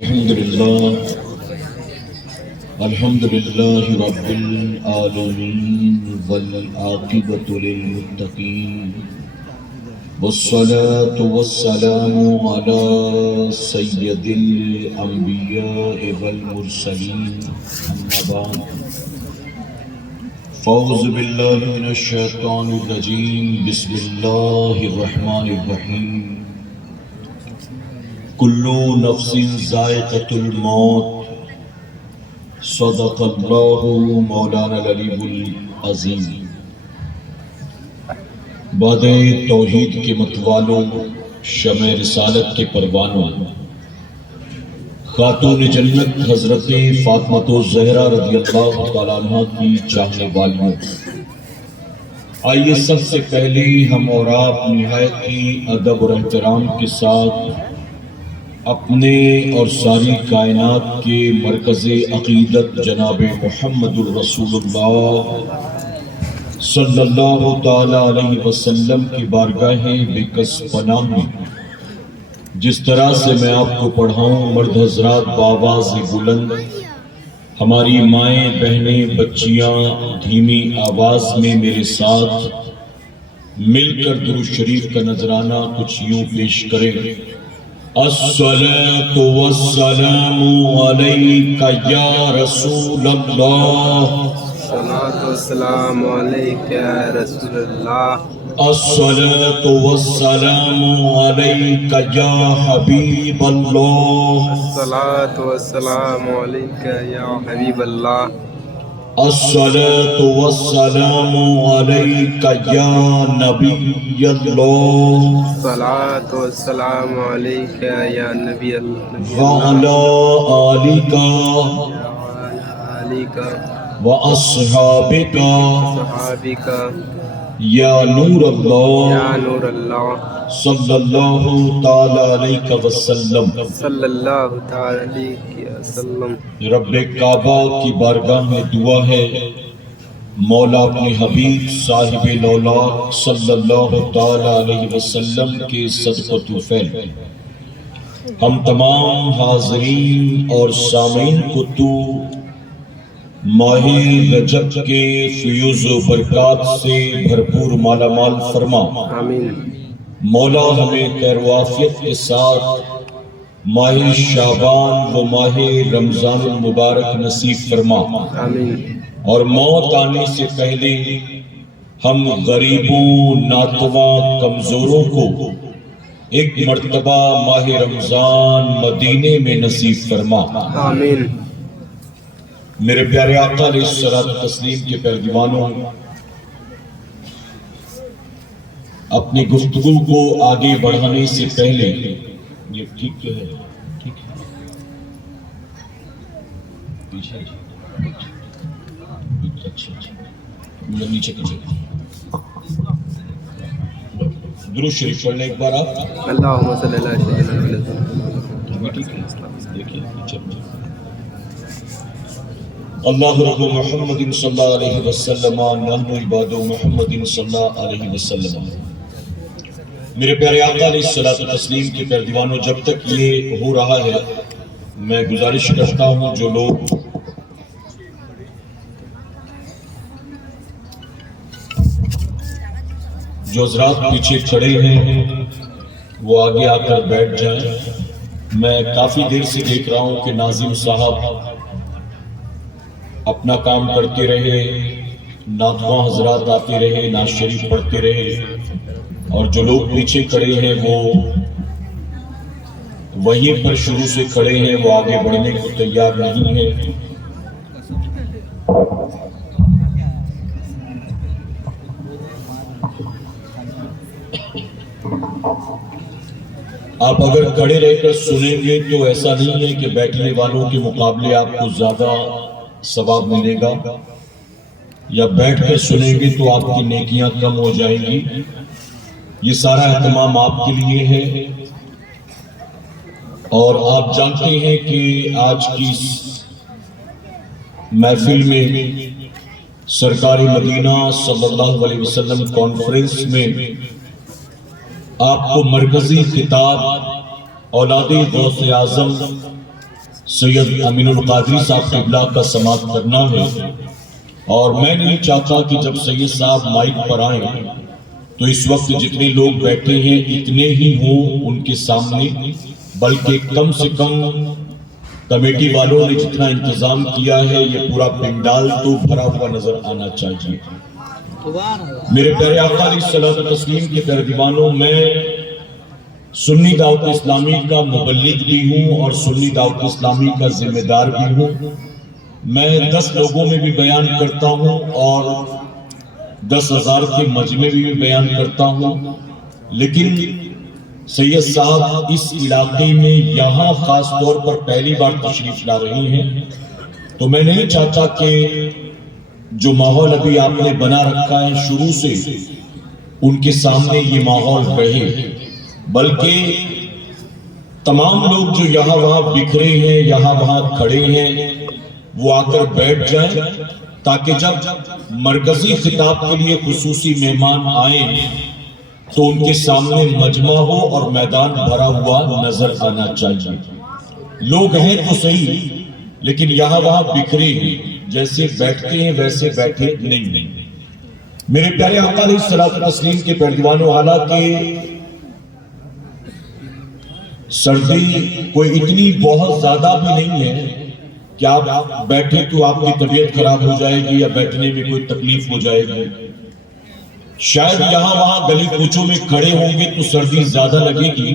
الحمد لله رب العالمين والعاقبة للمتقين والصلاة والسلام على سيد الأنبياء والمرسلين أما بعد فأعوذ بالله من الشيطان الرجيم بسم الله الرحمن الرحيم كل نفس ذائقة الموت صدق اللہ مولانا العلی العظیم۔ باد توحید کے متوالوں، شمع رسالت کے پروانوں، خاتون جنت حضرت فاطمہ الزہرا رضی اللہ تعالیٰ عنہ کی چاہنے والیوں، آئیے سب سے پہلے ہم اور آپ نہایت ہی ادب اور احترام کے ساتھ اپنے اور ساری کائنات کے مرکز عقیدت جناب محمد الرسول اللہ صلی اللہ تعالیٰ علیہ وسلم کی بارگاہ بکس پناہ میں جس طرح سے میں آپ کو پڑھاؤں، مرد حضرات بآواز بلند، ہماری مائیں بہنیں بچیاں دھیمی آواز میں میرے ساتھ مل کر درود شریف کا نذرانہ کچھ یوں پیش کریں۔ الصلاة والسلام عليك يا رسول الله، الصلاة والسلام عليك يا رسول الله، الصلاة والسلام عليك يا حبيب الله، الصلاة والسلام عليك يا حبيب الله، الصلاة والسلام عليك يا نبي الله، الصلاة والسلام عليك يا نبي الله، وعلى آلك عليك وأصحابك صحابك یا نور اللہ يا نور الله، صلی اللہ تعالی علیہ وسلم۔ صلى الله تعالى عليك وسلم۔ رب کعبہ کی بارگاہ میں دعا ہے، مولا اپنے حبیب صاحب لولاک صلی اللہ تعالی علیہ وسلم کے صدقۃ الفعل ہم تمام حاضرین اور سامعین کو تو ماہ رجب کے فیوز و برکات سے بھرپور مالا مال فرما۔ آمین۔ مولا ہمیں خیر و عافیت کے ساتھ ماہ شعبان و ماہ رمضان المبارک نصیب فرما، آمین۔ اور موت آنے سے پہلے ہم غریبوں، ناتواں، کمزوروں کو ایک مرتبہ ماہ رمضان مدینے میں نصیب فرما۔ آمین۔ میرے پیارے آقا علیہ الصلوۃ والتسلیم کے پیروانوں، اپنی گفتگو کو آگے بڑھانے سے پہلے یہ ٹھیک ہے، ٹھیک ہے، پیچھے اچھا نیچے کیجیے، درود شریف پڑھنے ایک بار آپ، اللہم صلی اللہ علیہ وسلم۔ ٹھیک ہے، دیکھیے پیچھے اللہ رب محمد صلی اللہ علیہ وسلم، نحن عباد محمد صلی اللہ علیہ وسلم۔ میرے پیارے آقا علیہ الصلوۃ والتسلیم کے پیروانوں، جب تک یہ ہو رہا ہے میں گزارش کرتا ہوں جو لوگ جو حضرات پیچھے کھڑے ہیں وہ آگے آ کر بیٹھ جائیں۔ میں کافی دیر سے دیکھ رہا ہوں کہ ناظم صاحب اپنا کام کرتے رہے، ناتواں حضرات آتے رہے، نعت شریف پڑھتے رہے، اور جو لوگ پیچھے کھڑے ہیں وہ وہیں پر شروع سے کھڑے ہیں، وہ آگے بڑھنے کو تیار نہیں ہیں۔ آپ اگر کھڑے رہ کر سنیں گے تو ایسا نہیں ہے کہ بیٹھنے والوں کے مقابلے آپ کو زیادہ ثواب ملے گا، یا بیٹھ کر سنیں گے تو آپ کی نیکیاں کم ہو جائیں گی۔ یہ سارا اہتمام آپ کے لیے ہے، اور آپ جانتے ہیں کہ آج کی محفل میں سرکار مدینہ صلی اللہ علیہ وسلم کانفرنس میں آپ کو مرکزی خطاب اولاد غوث اعظم سید امین القادری صاحب قبلہ کا سماعت کرنا ہے، اور میں نہیں چاہتا کہ جب سید صاحب مائک پر آئیں تو اس وقت جتنے لوگ بیٹھے ہیں اتنے ہی ہوں ان کے سامنے، بلکہ کم سے کم کمیٹی والوں نے جتنا انتظام کیا ہے یہ پورا پنڈال تو بھرا ہوا نظر آنا چاہیے۔ میرے پیارے آقا علیہ الصلوۃ والتسلیم کے پیارے دیوانوں، میں سنی دعوت اسلامی کا مبلغ بھی ہوں اور سنی دعوت اسلامی کا ذمہ دار بھی ہوں۔ میں 10 لوگوں میں بھی بیان کرتا ہوں اور 10,000 کے مجمع میں بھی بیان کرتا ہوں، لیکن سید صاحب اس علاقے میں یہاں خاص طور پر پہلی بار تشریف لا رہی ہیں، تو میں نہیں چاہتا کہ جو ماحول ابھی آپ نے بنا رکھا ہے شروع سے ان کے سامنے یہ ماحول رہے، بلکہ تمام لوگ جو یہاں وہاں بکھرے ہیں، یہاں وہاں کھڑے ہیں، وہ آ کر بیٹھ جائیں تاکہ جب مرکزی خطاب کے لیے خصوصی مہمان آئیں تو ان کے سامنے مجمع ہو اور میدان بھرا ہوا نظر آنا چاہیے۔ لوگ ہیں تو صحیح، لیکن یہاں وہاں بکھرے ہیں، جیسے بیٹھتے ہیں ویسے بیٹھے نہیں۔ میرے پیارے آقا علیہ الصلوۃ والتسلیم کے پیارے دیوانوں، حالانکہ سردی کوئی اتنی بہت زیادہ بھی نہیں ہے کہ آپ بیٹھے تو آپ کی طبیعت خراب ہو جائے گی یا بیٹھنے میں کوئی تکلیف ہو جائے گی۔ شاید یہاں وہاں گلی کوچوں میں کھڑے ہوں گے تو سردی زیادہ لگے گی،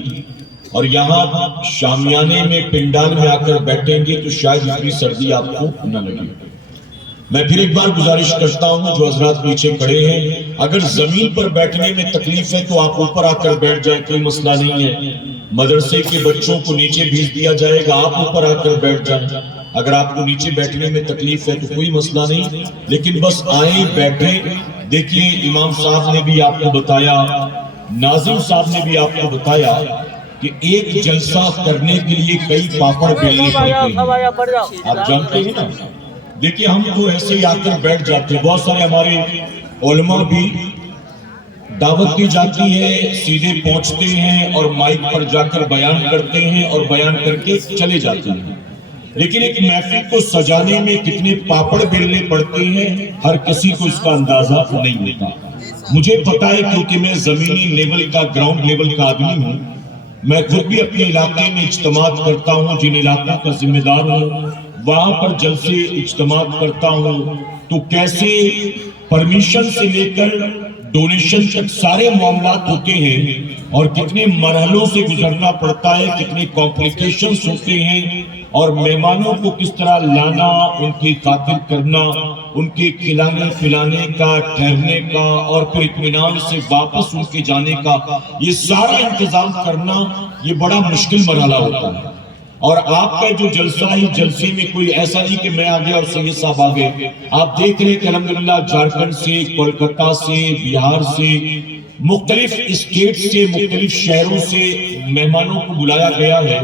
اور یہاں شامیانے میں پنڈال میں آ کر بیٹھیں گے تو شاید اتنی سردی آپ کو نہ لگے۔ میں پھر ایک بار گزارش کرتا ہوں جو حضرات پیچھے کھڑے ہیں، اگر زمین پر بیٹھنے میں تکلیف ہے تو آپ اوپر آ کر بیٹھ جائیں، کوئی مسئلہ نہیں ہے۔ مدرسے کے بچوں کو نیچے بھیج دیا جائے گا، آپ اوپر آ کر بیٹھ جائیں۔ اگر آپ کو نیچے بیٹھنے میں تکلیف ہے تو کوئی مسئلہ نہیں، لیکن بس آئیں بیٹھیں۔ دیکھیے امام صاحب نے بھی آپ کو بتایا، ناظم صاحب نے بھی آپ کو بتایا کہ ایک جلسہ کرنے کے لیے کئی پاپڑ بیلنے پڑتے ہیں، آپ جانتے ہیں نا۔ دیکھیے ہم تو ایسے ہی آ کر بیٹھ جاتے ہیں، بہت سارے ہمارے علماء بھی دعوت دی جاتی ہے سیدھے پہنچتے ہیں اور مائک پر جا کر بیان کرتے ہیں اور بیان کر کے چلے جاتے ہیں، لیکن ایک محفل کو سجانے میں کتنے پاپڑ بیلنے پڑتے ہیں ہر کسی کو اس کا اندازہ نہیں ہوتا۔ مجھے پتا ہے کیونکہ میں زمینی لیول کا، گراؤنڈ لیول کا آدمی ہوں، میں خود بھی اپنے علاقے میں اجتماعات کرتا ہوں، جن علاقوں کا ذمہ دار ہوں وہاں پر جلسے اجتماعات کرتا ہوں، تو کیسے پرمیشن سے لے کر ڈونیشن تک سارے معاملات ہوتے ہیں اور کتنے مرحلوں سے گزرنا پڑتا ہے، کتنے کمپلیکیشنز ہوتے ہیں، اور مہمانوں کو کس طرح لانا، ان کی خاطر کرنا، ان کے کھلانے پلانے کا، ٹھہرنے کا، اور پھر اطمینان سے واپس ان کے جانے کا، یہ سارا انتظام کرنا یہ بڑا مشکل مرحلہ ہوتا ہے۔ اور آپ کا جو جلسہ ہے، جلسے میں کوئی ایسا نہیں کہ میں آگے اور سید صاحب آگے، آپ دیکھ رہے ہیں کہ الحمدللہ جھارکھنڈ سے، کولکتہ سے، بہار سے، مختلف اسٹیٹ سے، مختلف شہروں سے مہمانوں کو بلایا گیا ہے۔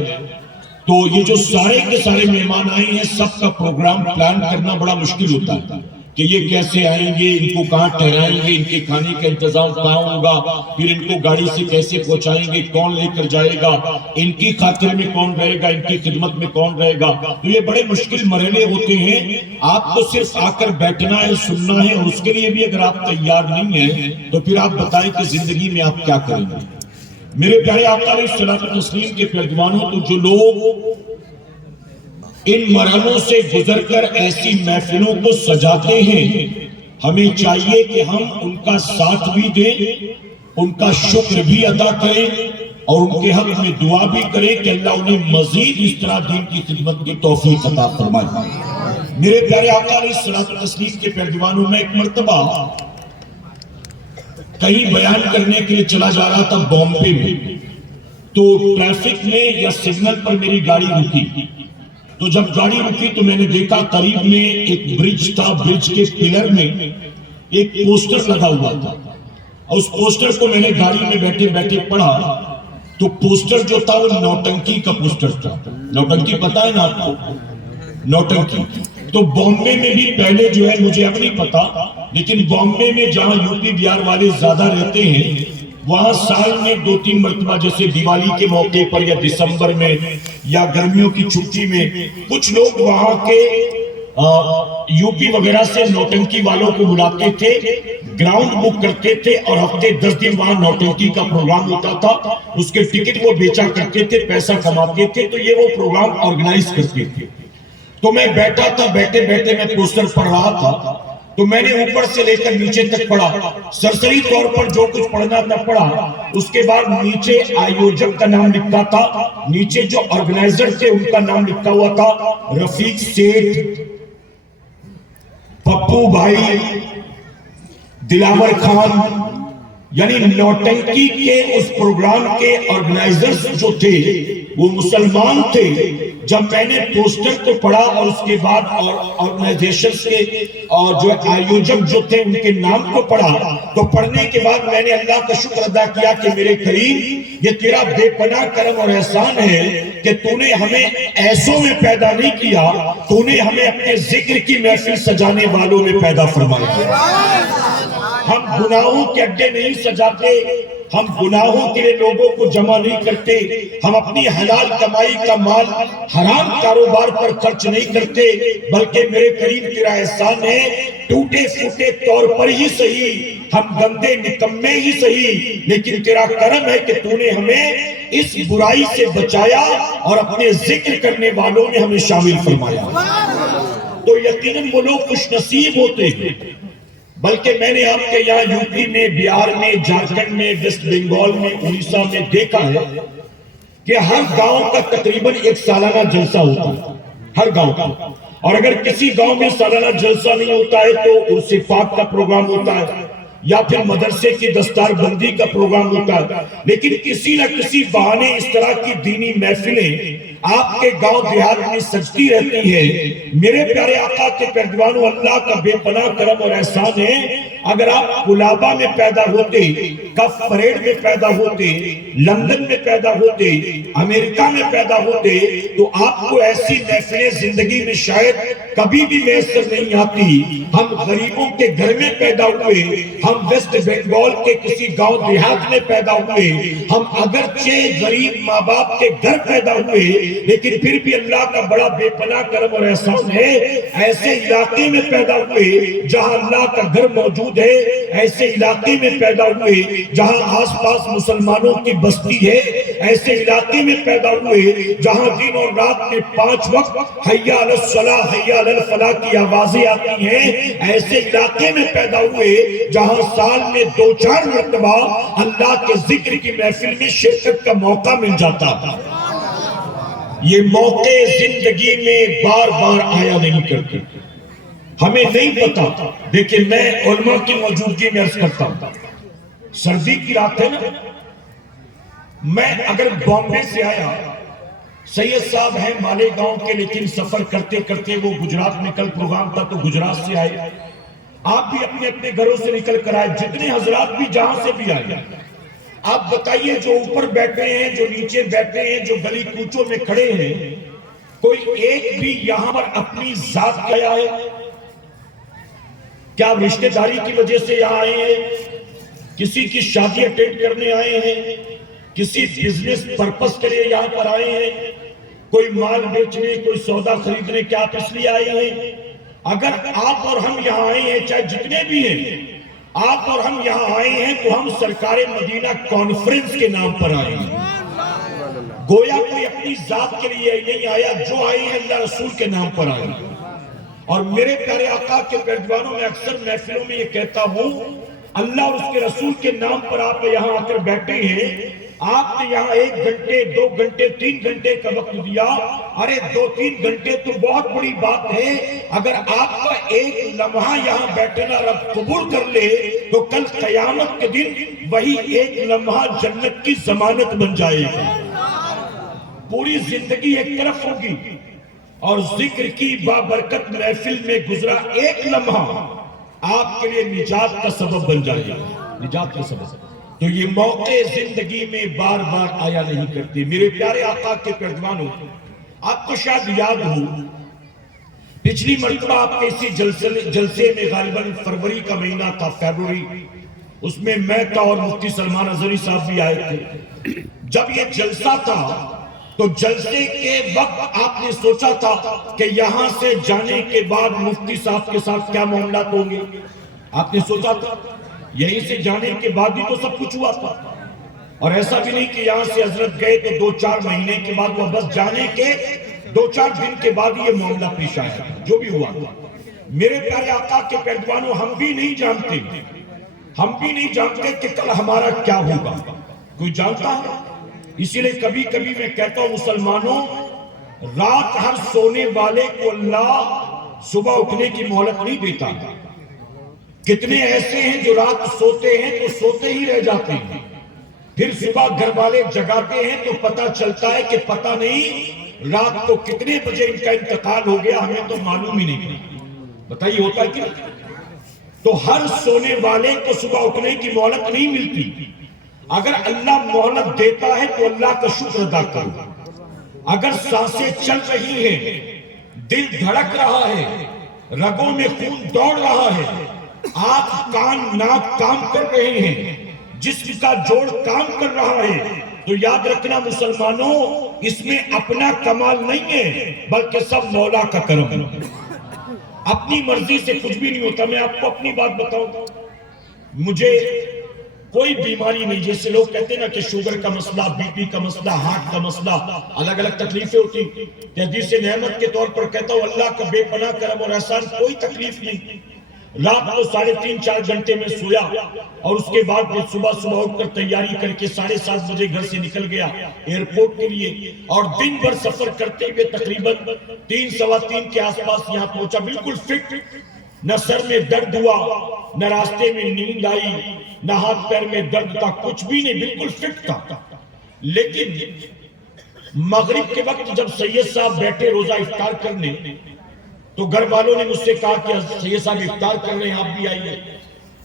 تو یہ جو سارے کے سارے مہمان آئے ہیں، سب کا پروگرام پلان کرنا بڑا مشکل ہوتا ہے کہ یہ کیسے آئیں گے، ان کو کہاں ٹھہرائیں گے، ان کے کھانے کا انتظام کہاں ہوگا، پھر ان کو گاڑی سے کیسے پہنچائیں گے، کون لے کر جائے گا، ان کی خاطر میں کون رہے گا، ان کی خدمت میں کون رہے گا۔ تو یہ بڑے مشکل مرحلے ہوتے ہیں، آپ کو صرف آ کر بیٹھنا ہے، سننا ہے، اور اس کے لیے بھی اگر آپ تیار نہیں ہیں تو پھر آپ بتائیں کہ زندگی میں آپ کیا کریں گے۔ میرے پیارے آقا علیہ الصلوۃ والتسلیم کے پیارے دیوانوں، تو جو لوگ ان مرحلوں سے گزر کر ایسی محفلوں کو سجاتے ہیں، ہمیں چاہیے کہ ہم ان کا ساتھ بھی دیں، ان کا شکر بھی ادا کریں، اور ان کے حق میں دعا بھی کریں کہ اللہ انہیں مزید اس طرح دین کی خدمت کی توفیق عطا فرمائے۔ میرے پیارے آقا علیہ الصلوۃ والتسلیم کے پیارے دیوانوں، میں ایک مرتبہ کہیں بیان کرنے کے لیے چلا جا رہا تھا بامبے میں، تو ٹریفک میں یا سگنل پر میری گاڑی رکی، تو جب گاڑی رکی تو میں نے دیکھا قریب میں ایک برج تھا، برج کے پلر میں ایک پوسٹر لگا ہوا تھا، اور اس پوسٹر کو میں نے گاڑی میں بیٹھے بیٹھے پڑھا، تو پوسٹر جو تھا وہ نوٹنکی کا پوسٹر تھا۔ نوٹنکی پتہ ہے نا آپ کو؟ نوٹنکی تو بامبے میں بھی پہلے جو ہے مجھے اب نہیں پتا، لیکن بامبے میں جہاں یو پی بہار والے زیادہ رہتے ہیں وہاں سال میں 2-3 مرتبہ جیسے دیوالی کے موقع پر یا دسمبر میں یا گرمیوں کی چھٹی میں کچھ لوگ وہاں کے یو پی وغیرہ سے نوٹنکی والوں کو بلاتے تھے، گراؤنڈ بک کرتے تھے اور ہفتے 10 دن وہاں نوٹنکی کا پروگرام ہوتا تھا، اس کے ٹکٹ وہ بیچا کرتے تھے، پیسہ کماتے تھے، تو یہ وہ پروگرام آرگنائز کرتے تھے۔ تو میں بیٹھا تھا، بیٹھے بیٹھے میں پوسٹر پڑھ رہا تھا، تو میں نے اوپر سے لے کر نیچے تک پڑھا، سرسری طور پر جو کچھ پڑھنا تھا پڑھا، اس کے بعد نیچے آیوجک کا نام لکھا تھا، نیچے جو آرگنائزر تھے ان کا نام لکھا ہوا تھا، رفیق سیٹھ، پپو بھائی، دلاور خان، یعنی نوٹنکی کے اس پروگرام کے آرگنائزرز جو تھے وہ مسلمان تھے۔ جب میں نے پوسٹر کو پڑھا اور اس کے بعد آرگنائزیشنز کے اور جو آیوجک جو تھے ان کے نام کو پڑھا، تو پڑھنے کے بعد میں نے اللہ کا شکر ادا کیا کہ میرے کریم یہ تیرا بے پناہ کرم اور احسان ہے کہ تو نے ہمیں ایسوں میں پیدا نہیں کیا، تو نے ہمیں اپنے ذکر کی محفل سجانے والوں میں پیدا فرمایا۔ ہم گناہوں کے اڈے نہیں سجاتے، ہم گناہوں کے لیے لوگوں کو جمع نہیں کرتے، ہم اپنی حلال کمائی کا مال حرام کاروبار پر خرچ نہیں کرتے، بلکہ میرے کریم تیرا احسان ہے، ٹوٹے پھوٹے طور پر ہی صحیح، ہم گندے نکمے ہی صحیح، لیکن تیرا کرم ہے کہ تو نے ہمیں اس برائی سے بچایا اور اپنے ذکر کرنے والوں میں ہمیں شامل فرمایا۔ تو یقیناً وہ لوگ خوش نصیب ہوتے ہیں۔ بلکہ میں نے آپ کے یہاں یو پی میں، بہار میں، جھارکھنڈ میں، ویسٹ بنگال میں، اڑیسہ میں دیکھا ہے کہ ہر گاؤں کا تقریباً ایک سالانہ جلسہ ہوتا ہے، ہر گاؤں کا، اور اگر کسی گاؤں میں سالانہ جلسہ نہیں ہوتا ہے تو عرس پاک کا پروگرام ہوتا ہے یا پھر مدرسے کی دستار بندی کا پروگرام ہوتا ہے، لیکن کسی نہ کسی بہانے اس طرح کی دینی محفلیں آپ کے گاؤں دیہات میں سجتی رہتی ہیں۔ میرے پیارے آقا کے پیروانوں، اللہ کا بے پناہ کرم اور احسان ہے، اگر آپ کولابا میں پیدا ہوتے، کف پریڈ میں پیدا ہوتے، لندن میں پیدا ہوتے، امریکہ میں پیدا ہوتے، تو آپ کو ایسی محفلیں زندگی میں شاید کبھی بھی میسر نہیں آتی۔ ہم غریبوں کے گھر میں پیدا ہوئے، ہم ویسٹ بنگال کے کسی گاؤں دیہات میں پیدا ہوئے، ہم اگرچہ غریب ماں باپ کے گھر پیدا ہوئے، لیکن پھر بھی اللہ کا بڑا بے پناہ کرم اور احسان ہے، ایسے علاقے میں پیدا ہوئے جہاں اللہ کا گھر موجود ہے، ایسے علاقے میں پیدا ہوئے جہاں آس پاس مسلمانوں کی بستی ہے، ایسے علاقے میں پیدا ہوئے جہاں دن اور رات میں 5 وقت حی علی الصلاۃ حی علی الفلاح کی آوازیں آتی ہیں، ایسے علاقے میں پیدا ہوئے جہاں سال میں 2-4 مرتبہ اللہ کے ذکر کی محفل میں شرکت کا موقع مل جاتا۔ یہ موقع زندگی میں بار بار آیا نہیں کرتے، ہمیں نہیں پتا۔ دیکھیں میں علماء کی موجودگی میں عرض کرتا ہوں، سردی کی رات ہے نا، میں اگر بامبے سے آیا، سید صاحب ہیں مالیگاؤں کے، لیکن سفر کرتے کرتے وہ گجرات میں کل پروگرام تھا تو گجرات سے آئے، آپ بھی اپنے اپنے گھروں سے نکل کر آئے، جتنے حضرات بھی جہاں سے بھی آئے، آپ بتائیے جو اوپر بیٹھے ہیں، جو نیچے بیٹھے ہیں، جو گلی کوچوں میں کھڑے ہیں، کوئی ایک بھی یہاں پر اپنی ذات کے آئے؟ کیا رشتہ داری کی وجہ سے یہاں آئے ہیں؟ کسی کی شادی اٹینڈ کرنے آئے ہیں؟ کسی بزنس پرپس کے لیے یہاں پر آئے ہیں؟ کوئی مال بیچنے، کوئی سودا خریدنے، کیا آپ اس لیے آئے ہیں؟ اگر آپ اور ہم یہاں آئے ہیں، چاہے جتنے بھی ہیں، آپ اور ہم یہاں آئے ہیں تو ہم سرکار مدینہ کانفرنس کے نام پر آئے ہیں۔ گویا کوئی اپنی ذات کے لیے نہیں آیا، جو آئے ہیں اللہ رسول کے نام پر آئے ہیں۔ اور میرے پیارے آقا کے پیروانوں میں اکثر محفلوں میں یہ کہتا ہوں، اللہ اور اس کے رسول کے نام پر آپ یہاں آ کر بیٹھے ہیں، آپ نے یہاں 1 گھنٹے 2 گھنٹے 3 گھنٹے کا وقت دیا، ارے 2-3 گھنٹے تو بہت بڑی بات ہے، اگر آپ کا 1 لمحہ یہاں بیٹھنا رب قبول کر لے تو کل قیامت کے دن وہی 1 لمحہ جنت کی ضمانت بن جائے گا۔ پوری زندگی ایک طرف ہوگی اور ذکر کی بابرکت محفل میں گزرا 1 لمحہ آپ کے لیے نجات کا سبب بن جائے گا، نجات کا سبب۔ تو یہ موقع زندگی میں بار بار آیا نہیں کرتے۔ میرے پیارے آقا کے پیروانوں، آپ کو شاید یاد ہو، پچھلی مرتبہ آپ کے اسی جلسے میں غالباً فروری کا مہینہ تھا، فیبروری، اس میں میں تھا اور مفتی سلمان اظہری صاحب بھی آئے تھے. جب یہ جلسہ تھا تو جلسے کے وقت آپ نے سوچا تھا کہ یہاں سے جانے کے بعد مفتی صاحب کے ساتھ کیا معاملات ہوں گے؟ آپ نے سوچا تھا؟ یہیں سے جانے کے بعد ہی تو سب کچھ ہوا تھا. اور ایسا بھی نہیں کہ یہاں سے حضرت گئے تو 2-4 مہینے کے بعد وہ بس جانے کے 2-4 دن کے بعد یہ معاملہ پیش آیا. جو بھی ہوا تھا میرے پیارے آقا کے پہلوانوں، ہم بھی نہیں جانتے کہ کل ہمارا کیا ہوگا. کوئی جانتا ہے؟ اسی لیے کبھی کبھی میں کہتا ہوں مسلمانوں، رات ہر سونے والے کو اللہ صبح اٹھنے کی مہلت نہیں دیتا. کتنے ایسے ہیں جو رات سوتے ہیں تو سوتے ہی رہ جاتے ہیں، پھر صبح گھر والے جگاتے ہیں تو پتہ چلتا ہے کہ پتہ نہیں رات کو کتنے بجے ان کا انتقال ہو گیا، ہمیں تو معلوم ہی نہیں. بتائیے ہوتا ہے کیا؟ تو ہر سونے والے کو صبح اٹھنے کی مہلت نہیں ملتی. اگر اللہ مہلت دیتا ہے تو اللہ کا شکر ادا کرو. اگر سانسیں چل رہی ہیں، دل دھڑک رہا ہے، رگوں میں خون دوڑ رہا ہے، آنکھ کان ناک کام کر رہے ہیں، جسم کا جوڑ کام کر رہا ہے، تو یاد رکھنا مسلمانوں، اس میں اپنا کمال نہیں ہے بلکہ سب مولا کا کرم ہے. اپنی مرضی سے کچھ بھی نہیں ہوتا. میں آپ کو اپنی بات بتاؤں، مجھے کوئی بیماری نہیں. جیسے لوگ کہتے ہیں نا کہ شوگر کا مسئلہ، بی پی کا مسئلہ، ہارٹ کا مسئلہ، الگ الگ تکلیفیں ہوتی. حدیث نعمت کے طور پر کہتا ہوں اللہ کا بے پناہ کرم اور احسان، کوئی تکلیف نہیں. رات کو 3.5-4 گھنٹے میں سویا اور اس کے بعد صبح اٹھ کر تیاری کر کے 7:30 بجے گھر سے نکل گیا ایئرپورٹ کے لیے، اور دن بھر سفر کرتے ہوئے تقریباً 3-3:15 کے آس پاس یہاں پہنچا. بالکل فٹ، نہ سر میں درد ہوا، نہ راستے میں نیند آئی، نہ ہاتھ پیر میں درد تھا، کچھ بھی نہیں، بالکل فٹ تھا. لیکن مغرب کے وقت جب سید صاحب بیٹھے روزہ افطار کرنے تو گھر والوں نے مجھ سے کہا کہ سید صاحب افطار کر رہے ہیں، آپ بھی آئیے.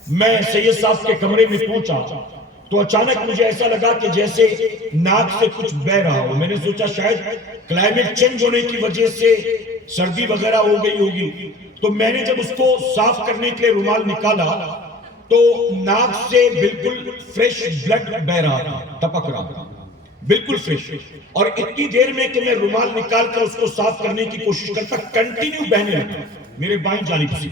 میں سید صاحب کے کمرے میں پہنچا تو اچانک مجھے ایسا لگا کہ جیسے ناک سے کچھ بہہ رہا ہو. میں نے سوچا شاید کلائمیٹ چینج ہونے کی وجہ سے سردی وغیرہ ہو گئی ہوگی. تو میں نے جب اس کو صاف کرنے کے لیے رومال نکالا تو ناک سے بالکل فریش بلڈ بہہ رہا تھا، ٹپک رہا تھا، بالکل فریش. اور اتنی دیر میں کہ میں رومال نکال کر اس کو صاف کرنے کی کوشش کرتا، کنٹینیو بہنے لگا میرے بائیں جانب سے،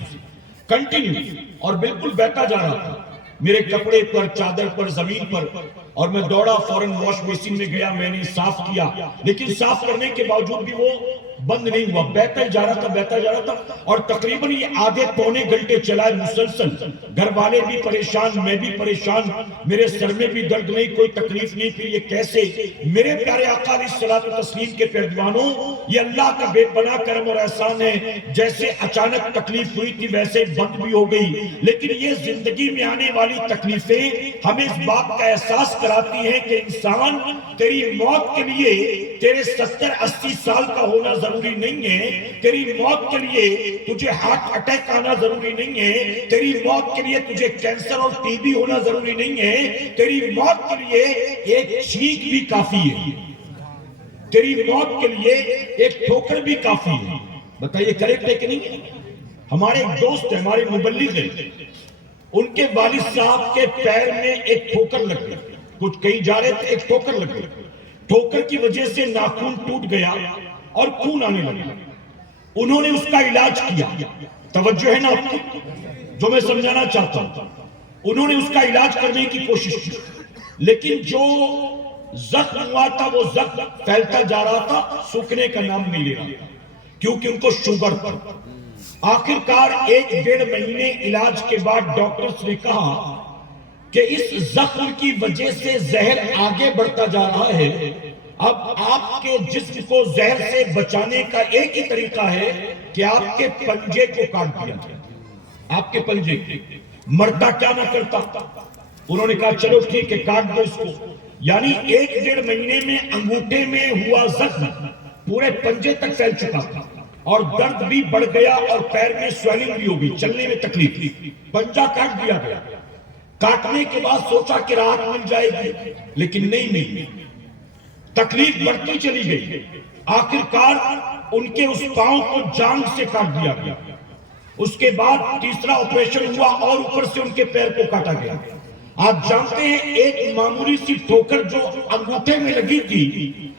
کنٹینیو، اور بالکل بہتا جا رہا تھا میرے کپڑے پر، چادر پر، زمین پر. اور میں دوڑا، فوراً واش بیسن میں گیا، میں نے صاف کیا، لیکن صاف کرنے کے باوجود بھی وہ بند نہیں ہوا، بہتا جا رہا تھا. اور تقریباً یہ آدھے پونے گھنٹے چلا ہے مسلسل. گھر والے بھی پریشان، میں بھی پریشان، میرے سر میں بھی درد نہیں، کوئی تکلیف نہیں. پھر یہ کیسے؟ میرے پیارے آقا علیہ الصلوۃ والتسلیم کے پہلوانوں، یہ اللہ کا بے پناہ کرم اور احسان ہے. جیسے اچانک تکلیف ہوئی تھی ویسے بند بھی ہو گئی. لیکن یہ زندگی میں آنے والی تکلیفیں ہمیں اس بات کا احساس کراتی ہیں کہ انسان، تیری موت کے لیے تیرے 70-80 سال کا ہونا ضروری نہیں ہے. تیری موت کے لیے تجھے ہارٹ اٹیک آنا ضروری نہیں ہے. تیری موت کے لیے تجھے کینسر اور ٹی بی ہونا ضروری نہیں ہے. تیری موت کے لیے ایک چھینک بھی کافی ہے. تیری موت کے لیے ایک ٹھوکر بھی کافی ہے. بتائیے کریکٹ ہے کہ نہیں؟ ہمارے ایک دوست ہیں، ہمارے مبلغ ہیں، ان کے والد صاحب کے پیر میں ایک ٹھوکر لگ گئی. کچھ کہیں جا رہے تھے، ایک ٹھوکر لگ گئی. ٹھوکر کی وجہ سے ناخن ٹوٹ گیا اور خون آنے لگا. انہوں نے اس کا علاج کیا. توجہ ہے نا آپ کی جو میں سمجھانا چاہتا ہوں؟ انہوں نے اس کا علاج کرنے کی کوشش کی، لیکن جو زخم ہوا تھا وہ زخم پھیلتا جا رہا تھا، سوکھنے کا نام نہیں لے رہا تھا، کیونکہ ان کو شوگر تھا. آخر کار 1-1.5 مہینے علاج کے بعد ڈاکٹرز نے کہا کہ اس زخم کی وجہ سے زہر آگے بڑھتا جا رہا ہے. اب آپ کے جسم کو زہر سے بچانے کا ایک ہی طریقہ ہے کہ آپ کے پنجے کو کاٹ دیا جائے. آپ کے پنجے مرتا کیا نہ کرتا. انہوں نے کہا چلو ٹھیک ہے، کاٹ دو اس کو. یعنی 1-1.5 مہینے میں انگوٹھے میں ہوا زخم پورے پنجے تک پھیل چکا تھا، اور درد بھی بڑھ گیا اور پیر میں سویلنگ بھی ہو گئی، چلنے میں تکلیف تھی. پنجہ کاٹ دیا گیا. کاٹنے کے بعد سوچا کہ راحت مل جائے گی، لیکن نہیں، تکلیف بڑھتی چلی گئی. آخر کار ان کے اس پاؤں کو جانگ سے کاٹ دیا گیا. اس کے بعد تیسرا آپریشن ہوا اور اوپر سے ان کے پیر کو کاٹا گیا. آپ جانتے ہیں ایک معمولی سی ٹھوکر جو انگوٹھے میں لگی تھی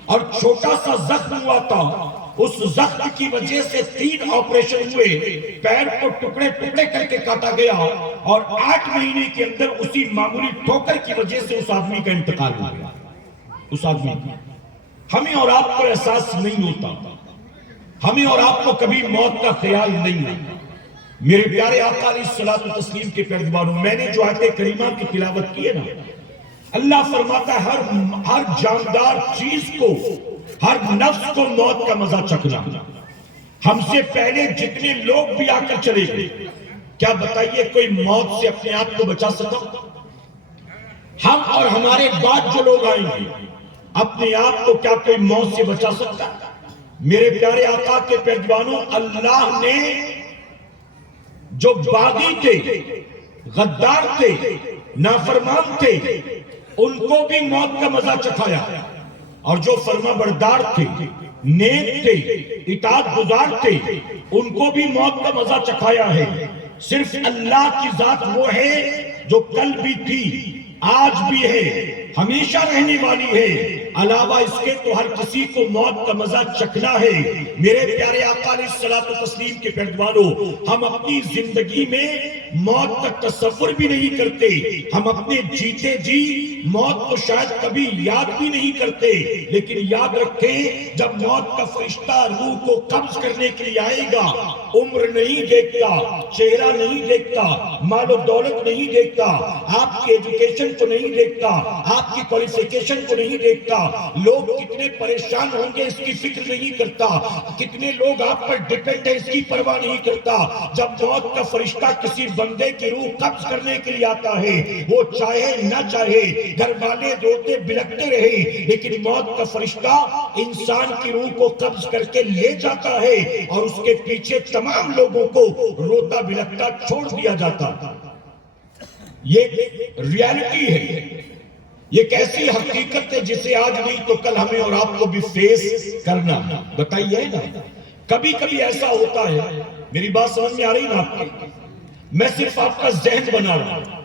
اور چھوٹا سا زخم ہوا تھا، اس زخم کی وجہ سے 3 آپریشن ہوئے، پیر کو ٹکڑے ٹکڑے کر کے کاٹا گیا اور 8 مہینے کے اندر اسی معمولی ٹھوکر کی وجہ سے اس آدمی کا انتقال ہو گیا۔ اس آدمی کا ہمیں اور آپ کو احساس نہیں ہوتا، ہمیں اور آپ کو کبھی موت کا خیال نہیں آتا۔ میرے پیارے آقا علیہ الصلوۃ والتسلیم کے پیروکاروں، میں نے جو آیت کریمہ کی تلاوت کی ہے نا، اللہ فرماتا ہے ہر جاندار چیز کو، ہر نفس کو موت کا مزہ چکھنا۔ ہم سے پہلے جتنے لوگ بھی آ کر چلے گئے، کیا بتائیے کوئی موت سے اپنے آپ کو بچا سکا؟ ہم اور ہمارے بعد جو لوگ آئیں گے، اپنے آپ کو کیا کوئی موت سے بچا سکتا؟ میرے پیارے آقا کے پیروکاروں، اللہ نے جو باغی تھے، غدار تھے، نافرمان تھے، ان کو بھی موت کا مزہ چکھایا، اور جو فرما بردار تھے، نیک تھے، اطاعت گزار تھے، ان کو بھی موت کا مزہ چکھایا ہے۔ صرف اللہ کی ذات وہ ہے جو کل بھی تھی، آج بھی ہے، ہمیشہ رہنے والی ہے، علاوہ اس کے تو ہر کسی کو موت کا مزہ چکھنا ہے۔ میرے پیارے آقا علیہ الصلوۃ والتسلیم کے پیروکاروں، ہم اپنی زندگی میں موت کا تصور بھی نہیں کرتے، ہم اپنے جیتے جی موت کو شاید کبھی یاد بھی نہیں کرتے، لیکن یاد رکھیں جب موت کا فرشتہ روح کو قبض کرنے کے لیے آئے گا، عمر نہیں دیکھتا، چہرہ نہیں دیکھتا، مال و دولت نہیں دیکھتا، آپ کی ایجوکیشن کو نہیں دیکھتا، آپ کی کوالیفیکیشن کو نہیں دیکھتا، لوگ کتنے پریشان ہوں گے اس کی فکر نہیں کرتا، کتنے لوگ آپ پر ڈیپینڈ ہیں اس کی پرواہ نہیں کرتا۔ جب موت کا فرشتہ کسی بندے کی روح قبض کرنے کے لیے آتا ہے، وہ چاہے نہ چاہے، گھر والے روتے بلکتے رہے، لیکن موت کا فرشتہ انسان کی روح کو قبض کر کے لے جاتا ہے اور اس کے پیچھے تمام لوگوں کو روتا بلکتا چھوڑ دیا جاتا۔ یہ ریالٹی ہے، یہ ایک ایسی حقیقت ہے جسے آج نہیں تو کل ہمیں اور آپ کو بھی فیس کرنا۔ بتائیے نا، کبھی کبھی ایسا ہوتا ہے، میری بات سمجھ میں آ رہی نا آپ کی؟ میں صرف آپ کا ذہن بنا رہا ہوں،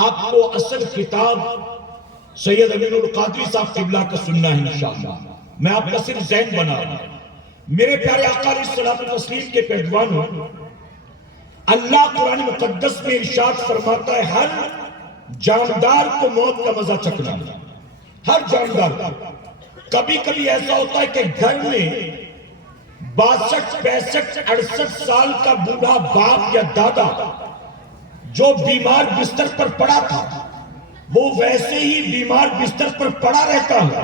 آپ کو اصل خطاب سید امین القادری صاحب قبلہ کا سننا ہے انشاءاللہ۔ میں آپ کا صرف ذہن بنا رہا ہوں۔ میرے پیارے آقا علیہ الصلوۃ والتسلیم کے پیروکاروں، اللہ قرآن مقدس میں ارشاد فرماتا ہے ہر جاندار کو موت کا مزہ چکھنا، ہر جاندار کو۔ کبھی کبھی ایسا ہوتا ہے کہ گھر میں 62 65 68 سال کا بوڑھا باپ یا دادا جو بیمار بستر پر پڑا تھا، وہ ویسے ہی بیمار بستر پر پڑا رہتا ہے،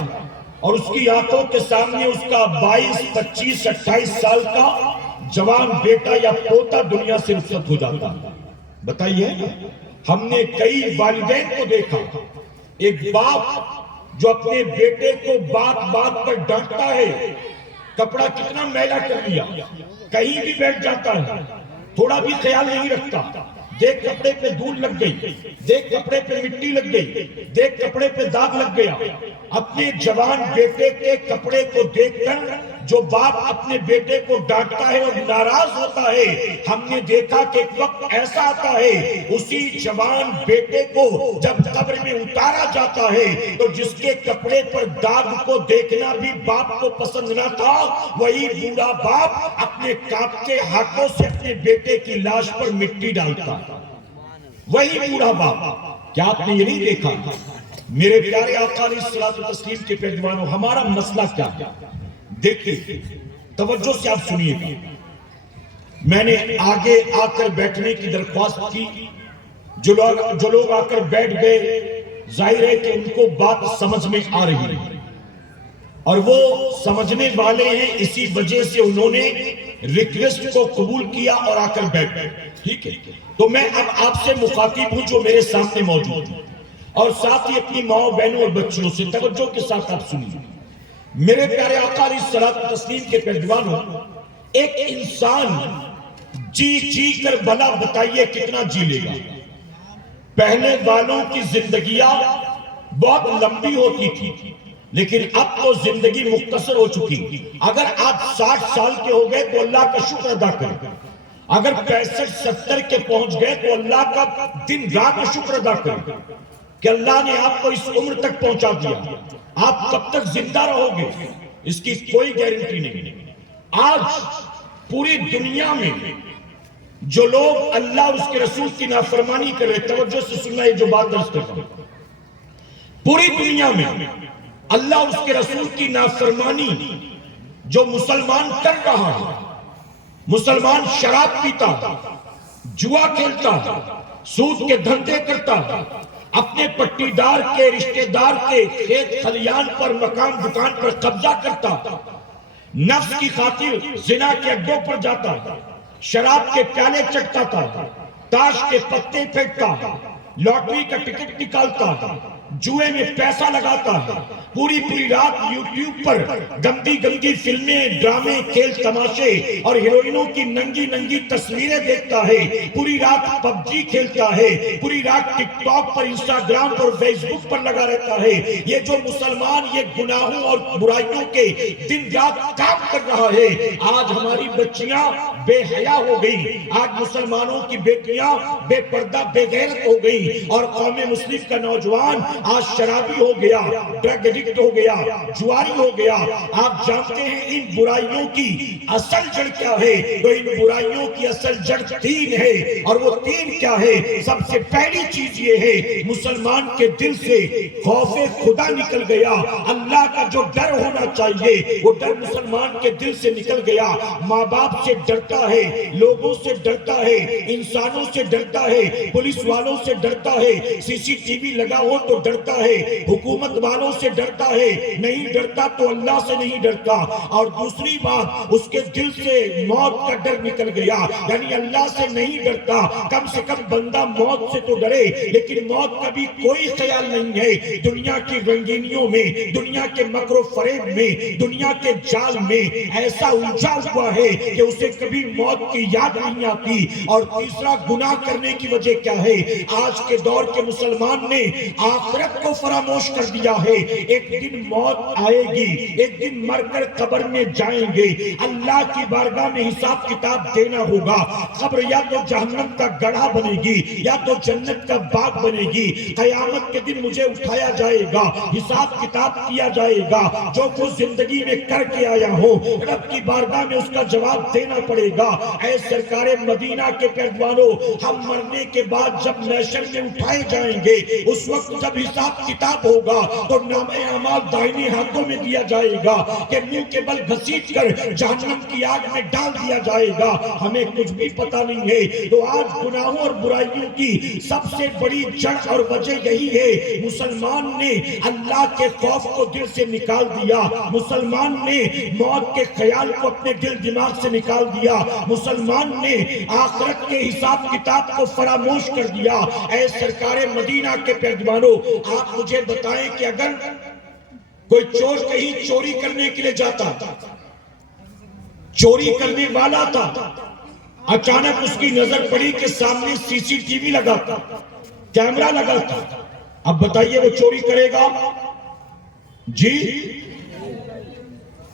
اور اس کی آنکھوں کے سامنے اس کا 22 25 28 سال کا جوان بیٹا یا پوتا دنیا سے رخصت ہو جاتا ہے۔ بتائیے، ہم نے کئی والدین کو دیکھا، ایک باپ جو اپنے بیٹے کو بات بات پر ڈانٹتا ہے، کپڑا کتنا میلا کر لیا، کہیں بھی بیٹھ جاتا ہے، تھوڑا بھی خیال نہیں رکھتا، دیکھ کپڑے پہ دھول لگ گئی، دیکھ کپڑے پہ مٹی لگ گئی، دیکھ کپڑے پہ داغ لگ گیا۔ اپنے جوان بیٹے کے کپڑے کو دیکھ کر جو باپ اپنے بیٹے کو ڈانٹتا ہے اور ناراض ہوتا ہے، ہم نے دیکھا کہ ایک وقت ایسا آتا ہے اسی جوان بیٹے کو جب قبر میں اتارا جاتا ہے تو جس کے کپڑے پر داغ کو دیکھنا بھی باپ کو پسند نہ تھا، وہی بوڑھا باپ اپنے کانپتے ہاتھوں سے اپنے بیٹے کی لاش پر مٹی ڈالتا۔ وہی بوڑھا باپ، کیا آپ نے یہ نہیں دیکھا؟ میرے پیارے آقا علیہ الصلوۃ والتسلیم کے پیروکاروں، ہمارا مسئلہ کیا ہے؟ دیکھیں، توجہ سے آپ سنیے گا۔ میں نے آگے آ کر بیٹھنے کی درخواست کی، جو لوگ آ کر بیٹھ گئے، ظاہر ہے کہ ان کو بات سمجھ میں آ رہی ہے، اور وہ سمجھنے والے ہیں، اسی وجہ سے انہوں نے ریکویسٹ کو قبول کیا اور آ کر بیٹھ گئے۔ ٹھیک ہے، تو میں اب آپ سے مخاطب ہوں جو میرے سامنے موجود ہیں، اور ساتھ ہی اپنی ماں بہنوں اور بچوں سے توجہ کے ساتھ آپ سنیے۔ میرے پیارے آقا علیہ الصلوۃ والتسلیم کے پیروکاروں، ایک انسان جی کر بھلا بتائیے کتنا جی لے گا؟ پہلے والوں کی زندگیاں بہت لمبی ہوتی تھی، لیکن اب تو زندگی مختصر ہو چکی۔ اگر آپ 60 سال کے ہو گئے تو اللہ کا شکر ادا کریں، اگر 65 70 کے پہنچ گئے تو اللہ کا دن رات شکر ادا کریں۔ کہ اللہ نے آپ کو اس عمر تک پہنچا دیا، آپ کب تک زندہ رہو گے اس کی کوئی گارنٹی نہیں۔ آج پوری دنیا میں جو لوگ اللہ اور اس کے رسول کی نافرمانی کر رہے، توجہ سے سننا یہ جو بات درست کر رہا ہوں، پوری دنیا میں اللہ اور اس کے رسول کی نافرمانی جو مسلمان کر رہا ہے، مسلمان شراب پیتا، جوا کھیلتا، سود کے دھندے کرتا، اپنے پٹی دار کے رشتہ دار کے کھیت خلیان پر مکان دکان پر قبضہ کرتا، نفس کی خاطر زنا کے اڈوں پر جاتا، شراب کے پیالے چٹتا تھا، تاش کے پتے پھینکتا، لاٹری کا ٹکٹ نکالتا، جوئے میں پیسہ لگاتا ہے، پوری رات یوٹیوب پر گندی فلمیں، ڈرامے، کھیل تماشے اور ہیروئنوں کی ننگی تصویریں دیکھتا ہے، پوری رات پب جی کھیلتا ہے، پوری رات ٹک ٹاک پر، انسٹاگرام پر، فیس بک پر لگا رہتا ہے۔ یہ جو مسلمان یہ گناہوں اور برائیوں کے دن رات کام کر رہا ہے، آج ہماری بچیاں بے حیا ہو گئی، آج مسلمانوں کی بیٹیاں بے پردہ بے غیرت ہو گئی، اور قوم مسلم کا نوجوان آج شرابی ہو گیا، ڈرگ ایڈکٹ ہو گیا، جواری ہو گیا۔ آپ جانتے ہیں ان برائیوں کی اصل جڑ کیا ہے؟ تو ان برائیوں کی اصل جڑ تین ہے، اور وہ تین کیا ہے؟ سب سے پہلی چیز یہ ہے، مسلمان کے دل سے خوف خدا نکل گیا، اللہ کا جو ڈر ہونا چاہیے وہ ڈر مسلمان کے دل سے نکل گیا۔ ماں باپ سے ڈرتا ہے، لوگوں سے ڈرتا ہے، انسانوں سے ڈرتا ہے، پولیس والوں سے ڈرتا ہے، سی سی ٹی وی لگا ہو تو ڈرتا ہے، حکومت والوں سے ڈرتا ہے، نہیں ڈرتا تو اللہ سے نہیں ڈرتا۔ اور دوسری بات، اس کے دل سے موت کا ڈر نکل گیا، یعنی اللہ سے نہیں ڈرتا، کم سے کم بندہ موت سے تو ڈرے، لیکن موت کا بھی کوئی خیال نہیں ہے۔ دنیا کی رنگینیوں میں، دنیا کے مکر و فریب میں، دنیا کے جال میں ایسا الجھا ہوا ہے کہ اسے کبھی موت کی یاد نہیں آتی۔ اور تیسرا گناہ کرنے کی وجہ کیا ہے؟ آج کے دور کے مسلمان نے آخرت کو فراموش کر دیا ہے۔ ایک دن موت آئے گی، ایک دن مر کر قبر میں جائیں گے، اللہ کی بارگاہ میں حساب کتاب دینا ہوگا۔ قبر یا تو جہنم کا گڑھا بنے گی یا تو جنت کا باغ بنے گی۔ قیامت کے دن مجھے اٹھایا جائے گا، حساب کتاب کیا جائے گا، جو کچھ زندگی میں کر کے آیا ہو رب کی بارگاہ میں اس کا جواب دینا پڑے گا۔ اے سرکار مدینہ کے پیروانوں، ہم مرنے کے بعد جب محشر میں اٹھائے جائیں گے، اس وقت جب حساب کتاب ہوگا تو نامہ اعمال دائنے ہاتھوں میں دیا جائے گا کہ منہ کے بل گھسیٹ کر جہنم کی آگ میں ڈال دیا جائے گا۔ ہمیں کچھ بھی پتہ نہیں ہے۔ تو آج گناہوں اور برائیوں کی سب سے بڑی جڑ اور وجہ یہی ہے، مسلمان نے اللہ کے خوف کو دل سے نکال دیا، مسلمان نے موت کے خیال کو اپنے دل دماغ سے نکال دیا، مسلمان نے آخرت کے حساب کتاب کو فراموش کر دیا۔ اے سرکار مدینہ کے پیروانوں، آپ مجھے بتائیں کہ اگر کوئی چور کہیں چوری کرنے کے لیے جاتا، چوری کرنے والا تھا، اچانک اس کی نظر پڑی کہ سامنے سی سی ٹی وی لگا تھا، کیمرہ لگا تھا، اب بتائیے وہ چوری کرے گا؟ جی،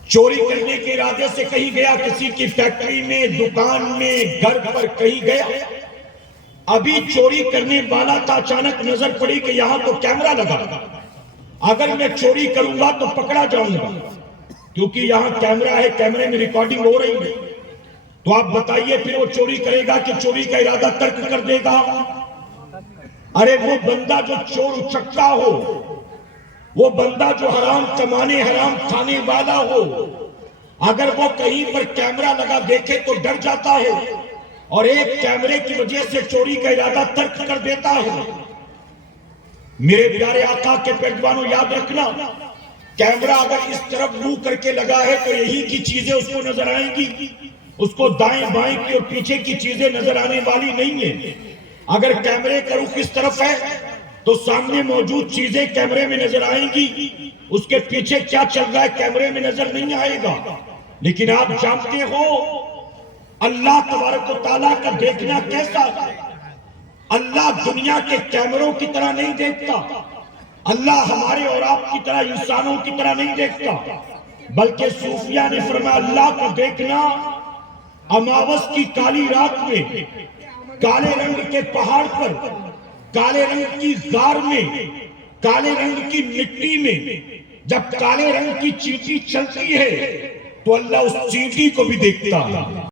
چوری کرنے کے ارادے سے کہیں گیا، کسی کی فیکٹری میں، دکان میں، گھر پر کہیں گیا، ابھی چوری کرنے والا تھا، اچانک نظر پڑی کہ یہاں تو کیمرہ لگا، اگر میں چوری کروں گا تو پکڑا جاؤں گا، کیونکہ یہاں کیمرہ ہے، کیمرے میں ریکارڈنگ ہو رہی ہے۔ تو آپ بتائیے پھر وہ چوری کرے گا کہ چوری کا ارادہ ترک کر دے گا؟ ارے وہ بندہ جو چور اچکا ہو، وہ بندہ جو حرام کمانے حرام کھانے والا ہو، اگر وہ کہیں پر کیمرہ لگا دیکھے تو ڈر جاتا ہے، اور ایک کیمرے کی وجہ سے چوری کا ارادہ ترک کر دیتا ہے۔ میرے پیارے آقا کے پیروانوں، یاد رکھنا، کیمرہ اگر اس طرف منہ کر کے لگا ہے تو یہی کی چیزیں اس کو نظر آئیں گی، اس کو دائیں بائیں کی اور پیچھے کی چیزیں نظر آنے والی نہیں ہیں۔ اگر کیمرے کا رخ اس طرف ہے تو سامنے موجود چیزیں کیمرے میں نظر آئیں گی، اس کے پیچھے کیا چل رہا ہے کیمرے میں نظر نہیں آئے گا۔ لیکن آپ جانتے ہو اللہ تبارک و تعالیٰ کا دیکھنا کیسا ہے؟ اللہ دنیا کے کیمروں کی طرح نہیں دیکھتا، اللہ ہمارے اور آپ کی طرح انسانوں کی طرح نہیں دیکھتا، بلکہ صوفیہ نے فرمایا اللہ کو دیکھنا اماوس کی کالی رات میں کالے رنگ کے پہاڑ پر کالے رنگ کی زار میں، کالے رنگ کی مٹی میں جب کالے رنگ کی چینٹی چلتی ہے تو اللہ اس چینٹی کو بھی دیکھتا ہے۔